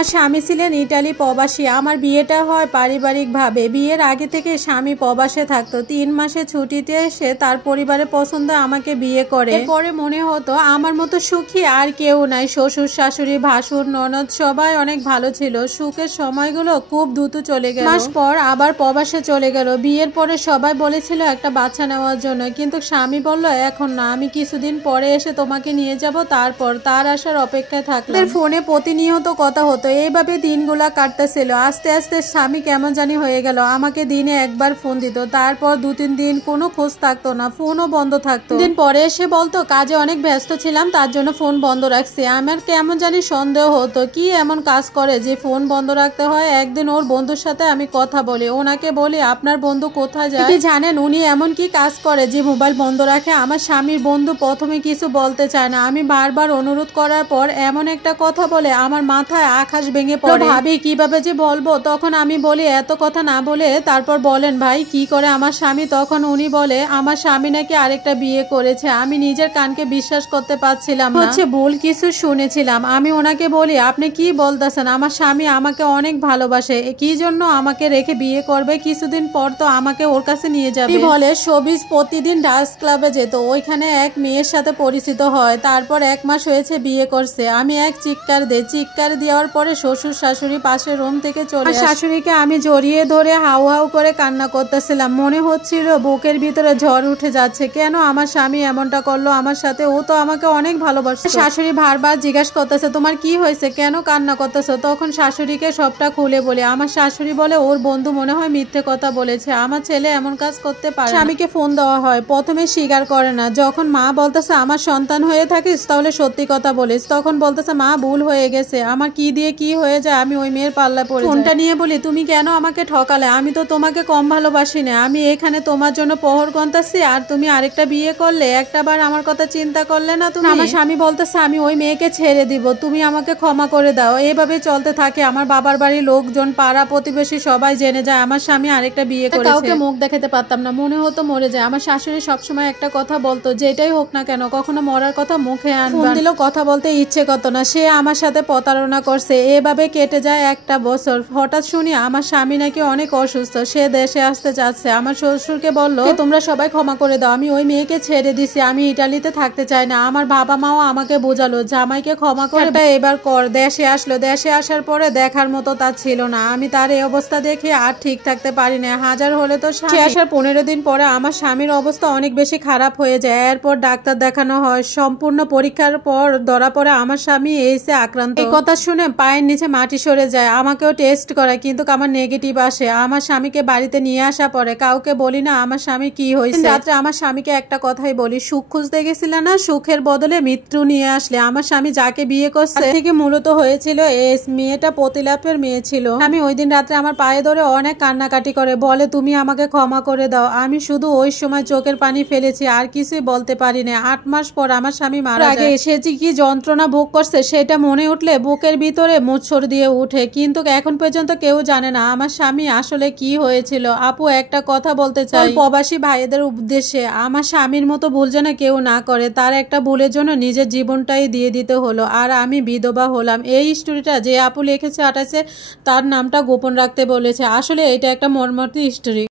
আর স্বামী ছিলেন ইটালি প্রবাসী। আমার বিয়েটা হয় পারিবারিকভাবে। বিয়ের আগে থেকে স্বামী প্রবাসে থাকতো। 3 মাসে ছুটিতে এসে তার পরিবারের পছন্দে আমাকে বিয়ে করে। পরে মনে হতো আমার মতো সুখী আর কেউ নাই। শ্বশুর শাশুড়ি ভাসুর ননদ সবাই অনেক ভালো ছিল। সুখের সময়গুলো খুব দ্রুত চলে গেল। মাস পর আবার প্রবাসে চলে গেল। বিয়ের পরে সবাই বলেছিল একটা বাচ্চা নেওয়ার জন্য, কিন্তু স্বামী বলল এখন না, আমি কিছুদিন পরে এসে তোমাকে নিয়ে যাব। তারপর তার আসার অপেক্ষায় থাকলাম। ফোনে প্রতিনিয়ত কথা হতো। এইভাবে দিনগুলা কাটতেছিল। আস্তে আস্তে স্বামী কেমন জানি হয়ে গেল। আমাকে দিনে একবার ফোন দিত, তারপর 2-3 দিন কোনো খোঁজ থাকতো না, ফোনও বন্ধ থাকতো। দিন পরে এসে বলতো কাজে অনেক ব্যস্ত ছিলাম, তার জন্য ফোন বন্ধ রাখছি। আমার কেমন জানি সন্দেহ হতো, কি এমন কাজ করে যে ফোন বন্ধ রাখতে হয়। একদিন ওর বন্ধুর সাথে আমি কথা বলি, ওনাকে বলি আপনার বন্ধু কোথায় যায়, কি জানেন উনি এমন কি কাজ করে যে মোবাইল বন্ধ রাখে। আমার স্বামীর বন্ধু প্রথমে কিছু বলতে চায় না। আমি বারবার অনুরোধ করার পর এমন একটা কথা বলে আমার মাথায় আকাশ ভেঙে পড়ে। ভাবি কিভাবে যে বলবো। তখন আমি বলি এত কথা না বলে তারপর বলেন ভাই কি করে আমার স্বামী। তখন উনি বলে আমার স্বামী নাকি আরেকটা বিয়ে করেছে। আমি নিজের কানকে বিশ্বাস করতে পারছিলাম না, ভুল কিছু শুনেছিলাম। আমি ওনাকে বলি আপনি কি বলতেছেন, আমার স্বামী আমাকে অনেক ভালোবাসে, কি জন্য আমাকে রেখে বিয়ে করবে, কিছুদিন পর তো আমাকে ওর কাছে নিয়ে যাবে। বলে শোবিজ প্রতিদিন ডান্স ক্লাবে যেত, ওইখানে এক মেয়ের সাথে পরিচিত হয়। তারপর 1 মাস হয়েছে বিয়ে করছে। আমি এক চিৎকার দেই, চিৎকার দেওয়ার পরে শ্বশুর শাশুড়ি পাশের রুম থেকে চলে আসে। শাশুড়িকে আমি জড়িয়ে ধরে হাউ হাউ করে কান্না করতেছিলাম। মনে হচ্ছিল বুকের ভিতরে ঝড় উঠে যাচ্ছে। কেন আমার স্বামী এমনটা করলো আমার সাথে, ও তো আমাকে অনেক ভালোবাসে। শাশুড়ি বারবার জিজ্ঞাসা করতেছে তোমার কি হয়েছে, কেন কান্না করতেছো। তখন শাশুড়িকে সবটা খুলে বলি। আমার শাশুড়ি বলে ওর বন্ধু মনে হয় মিথ্যে কথা বলেছে, আমার ছেলে এমন কাজ করতে পারে। স্বামীকে ফোন দেওয়া হয়, প্রথমে স্বীকার করে না। যখন মা বলতেছে আমার সন্তান হয়ে থাকিস তাহলে সত্যি কথা বলিস, তখন বলতেছে মা ভুল হয়ে গেছে, আমার কি দিয়ে কি হয়ে যায়, আমি ওই মেয়ের পাল্লা পড়ে। ফোনটা নিয়ে বলি তুমি কেন আমাকে ঠকালে, আমি তো তোমাকে কম ভালোবাসি না, আমি এখানে তোমার জন্য প্রহর গুনতাছি আর তুমি আরেকটা বিয়ে করলে, একটাবার আমার কথা চিন্তা করলে না তুমি। আমার স্বামী বলতেছে আমি ওই মেয়েকে ছেড়ে দিব, তুমি আমাকে ক্ষমা করে দাও। এইভাবে চলতে থাকে। আমার বাবার বাড়ির লোকজন পাড়া প্রতিবেশী সবাই জেনে যায় আমার স্বামী আরেকটা বিয়ে করেছে। কাউকে মুখ দেখাতে পারতাম না, মনে হতো মরে যায়। আমার শাশুড়ি সবসময় একটা কথা বলতো যেটাই হোক না কেন কখনো মরার কথা মুখে আনবে। ফোন দিলেও কথা বলতে ইচ্ছে করতো না, সে আমার সাথে প্রতারণা করছে। এভাবে কেটে যায় 1টা বছর। হঠাৎ শুনি আমার স্বামী নাকি অনেক অসুস্থ, সে দেশে আসতে চাচ্ছে। আমার শ্বশুরকে বললো তোমরা সবাই ক্ষমা করে দাও, আমি ওই মেয়েকে ছেড়ে দিছি, আমি ইটালিতে থাকতে চাই না। আমার বাবা মাও আমাকে বোঝালো জামাইকে ক্ষমা করে এবার কর। দেশে আসলো। দেশে আসার পরে দেখার মতো তার ছিল না। আমি তার এই অবস্থা দেখে আর ঠিক থাকতে পারি না। হাজার হলে তো সে আসার 15 দিন পরে আমার স্বামীর অবস্থা অনেক বেশি খারাপ হয়ে যায়। এরপর ডাক্তার দেখানো হয়। সম্পূর্ণ পরীক্ষার পর ধরা পড়ে আমার স্বামী এইসে আক্রান্ত। এই কথা শুনে পায়ের নিচে মাটি সরে যায়। আমাকেও টেস্ট করায়, কিন্তু আমার নেগেটিভ আসে। আমার স্বামীকে বাড়িতে নিয়ে আসা পরে কাউকে বলি না আমার স্বামী কি হয়েছে। রাত্রে আমার স্বামীকে একটা কথাই বলি, সুখ খুঁজতে গেছিলে না, সুখের বদলে মৃত্যু নিয়ে আসলে। আমার স্বামী যাকে বিয়ে করছে থেকে মূলত হয়েছিল এস, মেয়েটা প্রতিলাপের মেয়ে ছিল। আমি ওই দিন রাত্রে আমার পায়ে ধরে অনেক কান্নাকাটি করে বলে তুমি আমাকে ক্ষমা করে দাও। আমি শুধু ওই সময় চোখের পানি ফেলেছি, আর কিছুই বলতে পারি না। 8 মাস পর আমার স্বামী মারা যায়। সে যে কি যন্ত্রণা ভোগ করছে সেটা মনে উঠলে বুকের ভিতরে মোচড় দিয়ে উঠে। কিন্তু এখন পর্যন্ত কেউ জানে না আমার স্বামী আসলে কি হয়েছিল। আপু একটা কথা বলতে চাই প্রবাসী ভাইদের উদ্দেশ্যে, আমার স্বামীর মতো ভুল যেন কেউ না করে। তার একটা ভুলের জন্য নিজের জীবনটাই দিয়ে দিতে হলো, আর আমি বিধবা হলাম। এই স্টোরিটা যে আপু লিখেছে 28-এ, তার নামটা গোপন রাখতে বলেছে। আসলে এটা একটা মর্মান্তিক স্টোরি।